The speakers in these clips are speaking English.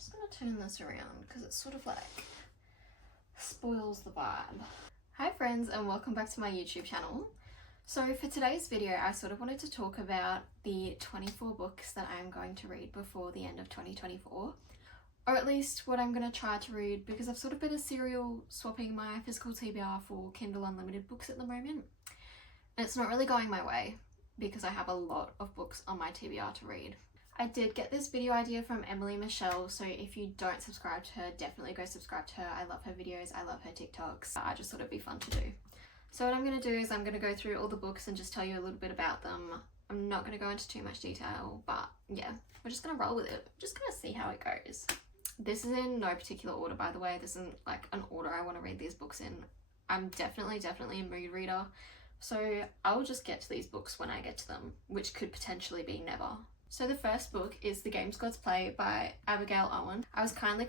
just gonna turn this around because it's sort of like spoils the vibe. Hi friends, and welcome back to my YouTube channel. So for today's video, I sort of wanted to talk about the 24 books that I'm going to read before the end of 2024. Or at least what I'm going to try to read, because I've sort of been a serial swapping my physical TBR for Kindle Unlimited books at the moment. And it's not really going my way because I have a lot of books on my TBR to read. I did get this video idea from Emily Michelle, so if you don't subscribe to her, definitely go subscribe to her. I love her videos, I love her TikToks. I just thought it'd be fun to do. So what I'm going to do is I'm going to go through all the books and just tell you a little bit about them. I'm not going to go into too much detail, but yeah, we're just going to roll with it. Just going to see how it goes. This is in no particular order, by the way. This isn't like an order I want to read these books in. I'm definitely a mood reader. So I'll just get to these books when I get to them, which could potentially be never. So the first book is The Games Gods Play by Abigail Owen. I was kindly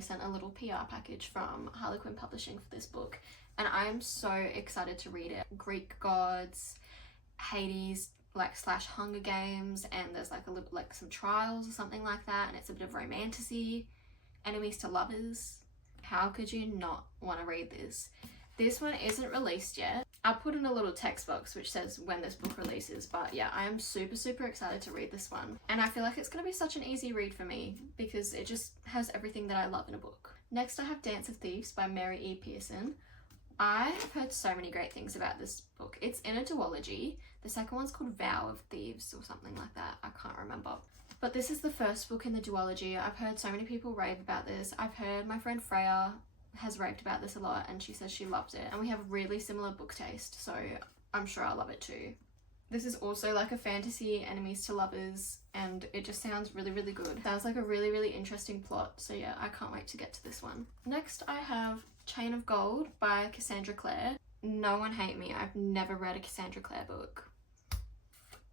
sent a little PR package from Harlequin Publishing for this book, and I am so excited to read it. Greek gods, Hades, / Hunger Games, and there's like a little some trials or something like that, and it's a bit of romantasy, enemies to lovers. How could you not want to read this? This one isn't released yet. I'll put in a little text box which says when this book releases, but yeah, I am super excited to read this one. And I feel like it's going to be such an easy read for me because it just has everything that I love in a book. Next I have Dance of Thieves by Mary E. Pearson. I have heard so many great things about this book. It's in a duology. The second one's called Vow of Thieves or something like that. I can't remember. But this is the first book in the duology. I've heard so many people rave about this. I've heard my friend Freya has raved about this a lot and she says she loved it, and we have really similar book taste, so I'm sure I'll love it too. This is also like a fantasy enemies to lovers, and it just sounds really good. Sounds like a really interesting plot, so yeah, I can't wait to get to this one. Next I have Chain of Gold by Cassandra Clare. No one hate me, I've never read a Cassandra Clare book.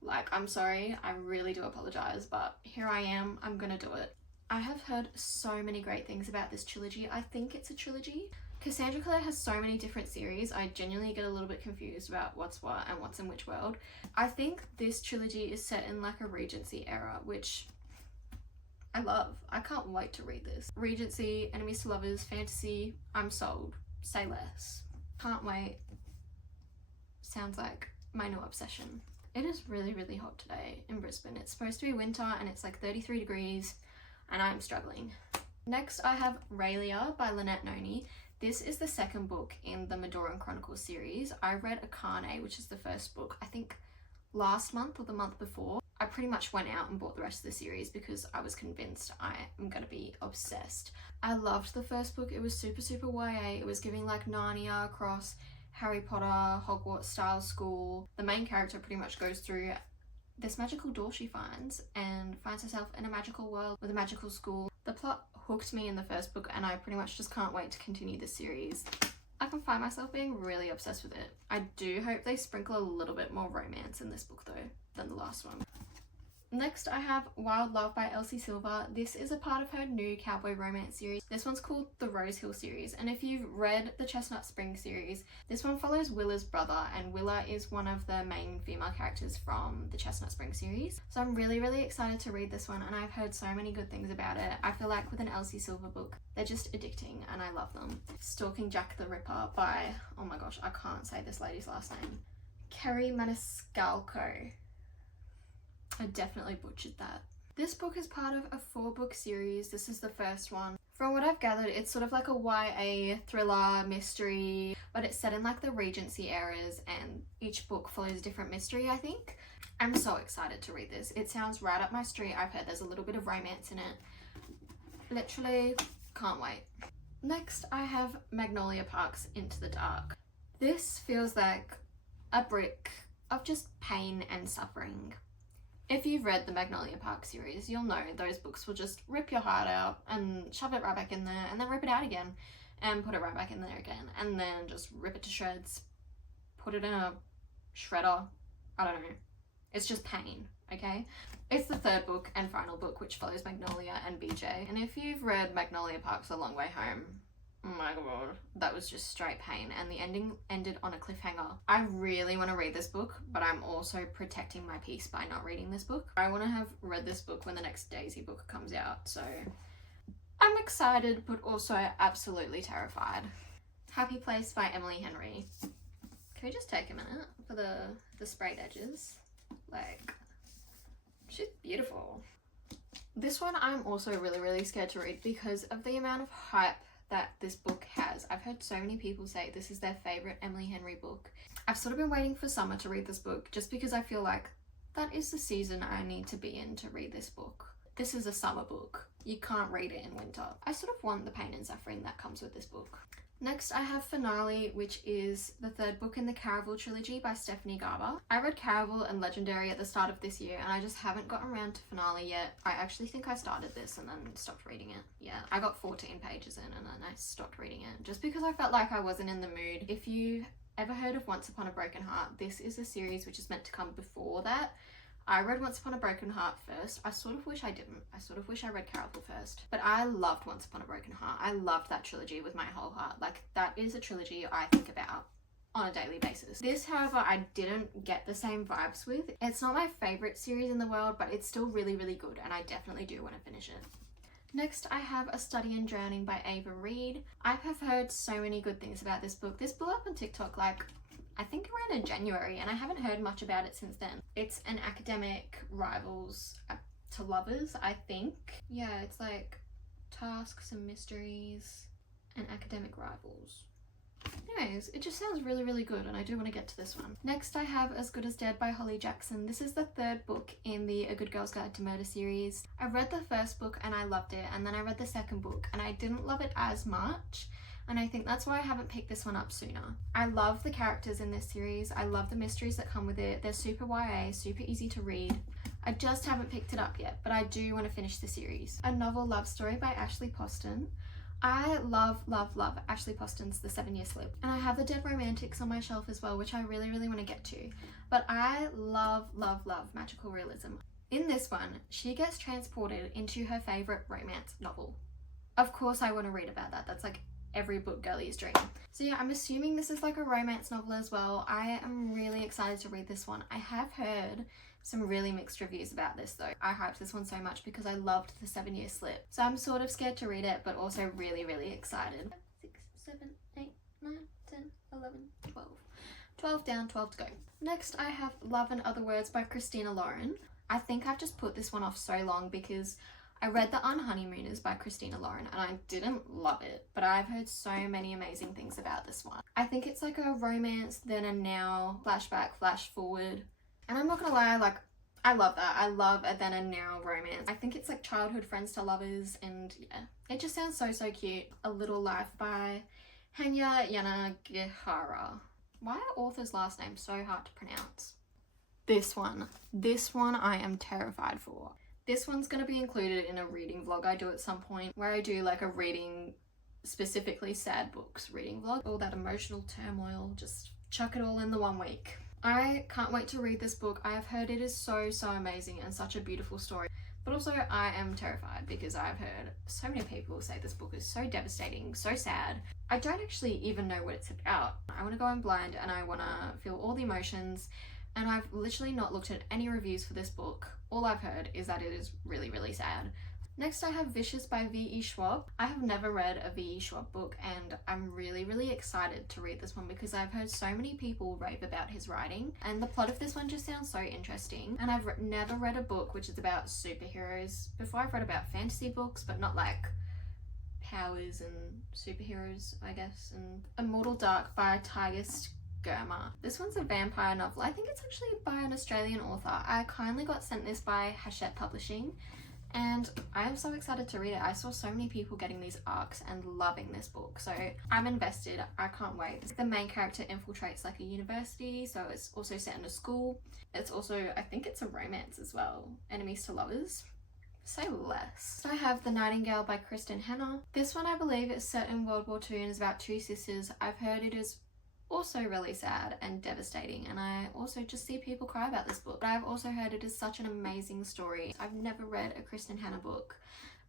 Like, I'm sorry, I really do apologize, but here I am, I'm gonna do it. I have heard so many great things about this trilogy. I think it's a trilogy. Cassandra Clare has so many different series, I genuinely get a little bit confused about what's what and what's in which world. I think this trilogy is set in like a Regency era, which I love. I can't wait to read this. Regency, enemies to lovers, fantasy, I'm sold. Say less. Can't wait. Sounds like my new obsession. It is really hot today in Brisbane. It's supposed to be winter and it's like 33 degrees. And I'm struggling. Next I have Raelia by Lynette Noni. This is the second book in the Madoran Chronicles series. I read Akane, which is the first book, I think last month or the month before. I pretty much went out and bought the rest of the series because I was convinced I am going to be obsessed. I loved the first book. It was super YA. It was giving like Narnia cross Harry Potter, Hogwarts style school. The main character pretty much goes through this magical door she finds and finds herself in a magical world with a magical school. The plot hooked me in the first book and I pretty much just can't wait to continue this series. I can find myself being really obsessed with it. I do hope they sprinkle a little bit more romance in this book though than the last one. Next I have Wild Love by Elsie Silver. This is a part of her new cowboy romance series. This one's called the Rose Hill series, and if you've read the Chestnut Springs series, this one follows Willa's brother, and Willa is one of the main female characters from the Chestnut Springs series. So I'm really excited to read this one, and I've heard so many good things about it. I feel like with an Elsie Silver book, they're just addicting and I love them. Stalking Jack the Ripper by, oh my gosh, I can't say this lady's last name, Kerri Maniscalco. I definitely butchered that. This book is part of a 4-book series. This is the first one. From what I've gathered, it's sort of like a YA thriller mystery, but it's set in like the Regency eras and each book follows a different mystery, I think. I'm so excited to read this. It sounds right up my street. I've heard there's a little bit of romance in it. Literally can't wait. Next, I have Magnolia Park's Into the Dark. This feels like a brick of just pain and suffering. If you've read the Magnolia Park series, you'll know those books will just rip your heart out and shove it right back in there and then rip it out again and put it right back in there again and then just rip it to shreds, put it in a shredder. I don't know. It's just pain, okay? It's the third book and final book which follows Magnolia and BJ. And if you've read Magnolia Park's A Long Way Home, oh my god, that was just straight pain, and the ending ended on a cliffhanger. I really want to read this book, but I'm also protecting my peace by not reading this book. I want to have read this book when the next Daisy book comes out, so I'm excited, but also absolutely terrified. Happy Place by Emily Henry. Can we just take a minute for the sprayed edges? Like, she's beautiful. This one I'm also really scared to read because of the amount of hype that this book has. I've heard so many people say this is their favourite Emily Henry book. I've sort of been waiting for summer to read this book just because I feel like that is the season I need to be in to read this book. This is a summer book. You can't read it in winter. I sort of want the pain and suffering that comes with this book. Next, I have Finale, which is the third book in the Caraval trilogy by Stephanie Garber. I read Caraval and Legendary at the start of this year, and I just haven't gotten around to Finale yet. I actually think I started this and then stopped reading it. Yeah, I got 14 pages in and then I stopped reading it just because I felt like I wasn't in the mood. If you ever heard of Once Upon a Broken Heart, this is a series which is meant to come before that. I read Once Upon a Broken Heart first. I sort of wish I didn't. I sort of wish I read Caraval first. But I loved Once Upon a Broken Heart. I loved that trilogy with my whole heart. Like, that is a trilogy I think about on a daily basis. This, however, I didn't get the same vibes with. It's not my favourite series in the world, but it's still really good, and I definitely do want to finish it. Next, I have A Study in Drowning by Ava Reid. I have heard so many good things about this book. This blew up on TikTok like, I think around in January, and I haven't heard much about it since then. It's an academic rivals to lovers, I think. Yeah, it's like tasks and mysteries and academic rivals. Anyways, it just sounds really good, and I do want to get to this one. Next, I have As Good as Dead by Holly Jackson. This is the third book in the A Good Girl's Guide to Murder series. I read the first book and I loved it, and then I read the second book and I didn't love it as much. And I think that's why I haven't picked this one up sooner. I love the characters in this series. I love the mysteries that come with it. They're super YA, super easy to read. I just haven't picked it up yet, but I do want to finish the series. A Novel Love Story by Ashley Poston. I love Ashley Poston's The 7-Year Slip. And I have The Dead Romantics on my shelf as well, which I really want to get to. But I love magical realism. In this one, she gets transported into her favourite romance novel. Of course I want to read about that. That's like every book girlie's dream. So yeah, I'm assuming this is like a romance novel as well. I am really excited to read this one. I have heard some really mixed reviews about this though. I hyped this one so much because I loved The 7-Year Slip. So I'm sort of scared to read it, but also really excited. 6, 7, 8, 9, 10, 11, 12. 12 down, 12 to go. Next, I have Love and Other Words by Christina Lauren. I think I've just put this one off so long because I read The Unhoneymooners by Christina Lauren and I didn't love it, but I've heard so many amazing things about this one. I think it's like a romance, then a now, flashback, flash forward. And I'm not gonna lie, like, I love that. I love a then and now romance. I think it's like childhood friends to lovers, and yeah, it just sounds so cute. A Little Life by Hanya Yanagihara. Why are authors' last names so hard to pronounce? This one I am terrified for. This one's going to be included in a reading vlog I do at some point, where I do like a reading, specifically sad books reading vlog. All that emotional turmoil, just chuck it all in the one week. I can't wait to read this book. I have heard it is so amazing and such a beautiful story. But also I am terrified because I've heard so many people say this book is so devastating, so sad. I don't actually even know what it's about. I want to go in blind and I want to feel all the emotions, and I've literally not looked at any reviews for this book. All I've heard is that it is really sad. Next, I have Vicious by V.E. Schwab. I have never read a V.E. Schwab book, and I'm really excited to read this one because I've heard so many people rave about his writing, and the plot of this one just sounds so interesting. And I've never read a book which is about superheroes before. I've read about fantasy books, but not like powers and superheroes, I guess. And Immortal Dark by Tigist Germa. This one's a vampire novel. I think it's actually by an Australian author. I kindly got sent this by Hachette Publishing, and I am so excited to read it. I saw so many people getting these arcs and loving this book, so I'm invested. I can't wait. The main character infiltrates like a university, so it's also set in a school. It's also, I think it's a romance as well. Enemies to lovers. Say less. So I have The Nightingale by Kristen Hanna. This one I believe is set in World War II and is about two sisters. I've heard it is also really sad and devastating, and I also just see people cry about this book. But I've also heard it is such an amazing story. I've never read a Kristen Hanna book,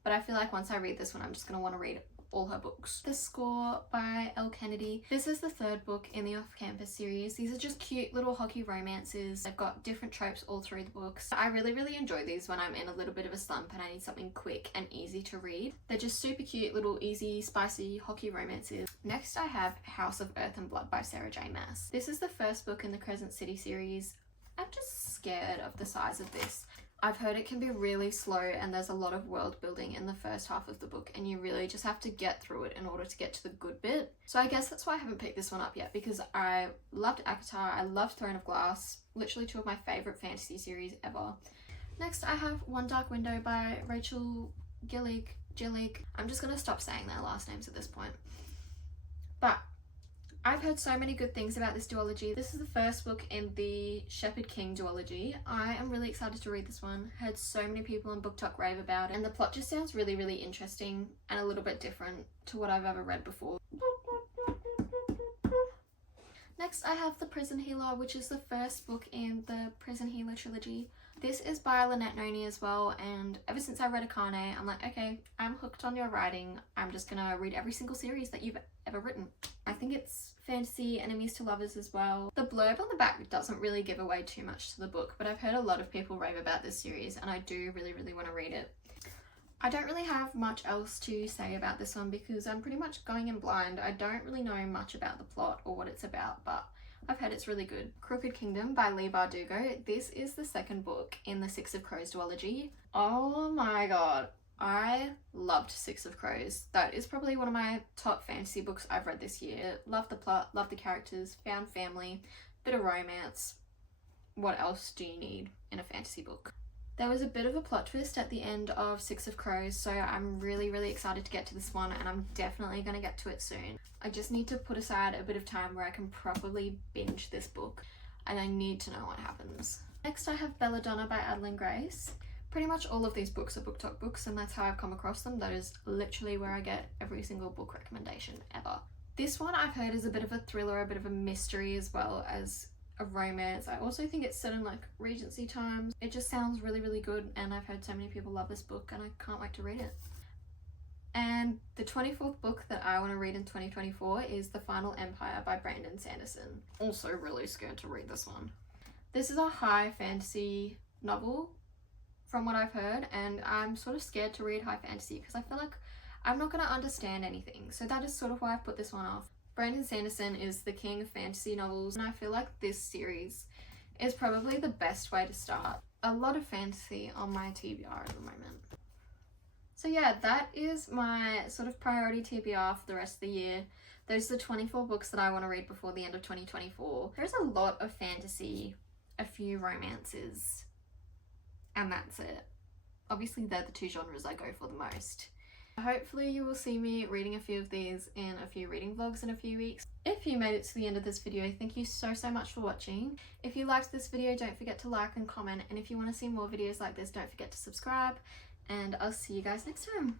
but I feel like once I read this one I'm just going to want to read all her books. The Score by Elle Kennedy. This is the third book in the Off-Campus series. These are just cute little hockey romances. They've got different tropes all through the books. I really enjoy these when I'm in a little bit of a slump and I need something quick and easy to read. They're just super cute little easy spicy hockey romances. Next I have House of Earth and Blood by Sarah J Maas. This is the first book in the Crescent City series. I'm just scared of the size of this. I've heard it can be really slow and there's a lot of world building in the first half of the book and you really just have to get through it in order to get to the good bit. So I guess that's why I haven't picked this one up yet, because I loved ACOTAR, I loved Throne of Glass, literally two of my favourite fantasy series ever. Next I have One Dark Window by Rachel Gillig. I'm just going to stop saying their last names at this point. But I've heard so many good things about this duology. This is the first book in the Shepherd King duology. I am really excited to read this one. Heard so many people on BookTok rave about it, and the plot just sounds really interesting and a little bit different to what I've ever read before. Next I have The Prison Healer, which is the first book in the Prison Healer trilogy. This is by Lynette Noni as well, and ever since I read Akane, I'm like, okay, I'm hooked on your writing. I'm just gonna read every single series that you've ever written. I think it's fantasy, enemies to lovers as well. The blurb on the back doesn't really give away too much to the book, but I've heard a lot of people rave about this series and I do really want to read it. I don't really have much else to say about this one because I'm pretty much going in blind. I don't really know much about the plot or what it's about, but I've heard it's really good. Crooked Kingdom by Leigh Bardugo. This is the second book in the Six of Crows duology. Oh my god, I loved Six of Crows. That is probably one of my top fantasy books I've read this year. Love the plot, love the characters, found family, bit of romance. What else do you need in a fantasy book? There was a bit of a plot twist at the end of Six of Crows, so I'm really excited to get to this one and I'm definitely going to get to it soon. I just need to put aside a bit of time where I can properly binge this book and I need to know what happens. Next I have Belladonna by Adeline Grace. Pretty much all of these books are BookTok books and that's how I've come across them. That is literally where I get every single book recommendation ever. This one I've heard is a bit of a thriller, a bit of a mystery as well as a romance. I also think it's set in like Regency times. It just sounds really good and I've heard so many people love this book and I can't wait to read it. And the 24th book that I want to read in 2024 is The Final Empire by Brandon Sanderson. Also really scared to read this one. This is a high fantasy novel from what I've heard, and I'm sort of scared to read high fantasy because I feel like I'm not going to understand anything. So that is sort of why I've put this one off. Brandon Sanderson is the king of fantasy novels and I feel like this series is probably the best way to start. A lot of fantasy on my TBR at the moment. So yeah, that is my sort of priority TBR for the rest of the year. Those are the 24 books that I want to read before the end of 2024. There's a lot of fantasy, a few romances, and that's it. Obviously they're the two genres I go for the most. Hopefully you will see me reading a few of these in a few reading vlogs in a few weeks. If you made it to the end of this video, thank you so much for watching. If you liked this video, don't forget to like and comment, and if you want to see more videos like this, don't forget to subscribe, and I'll see you guys next time.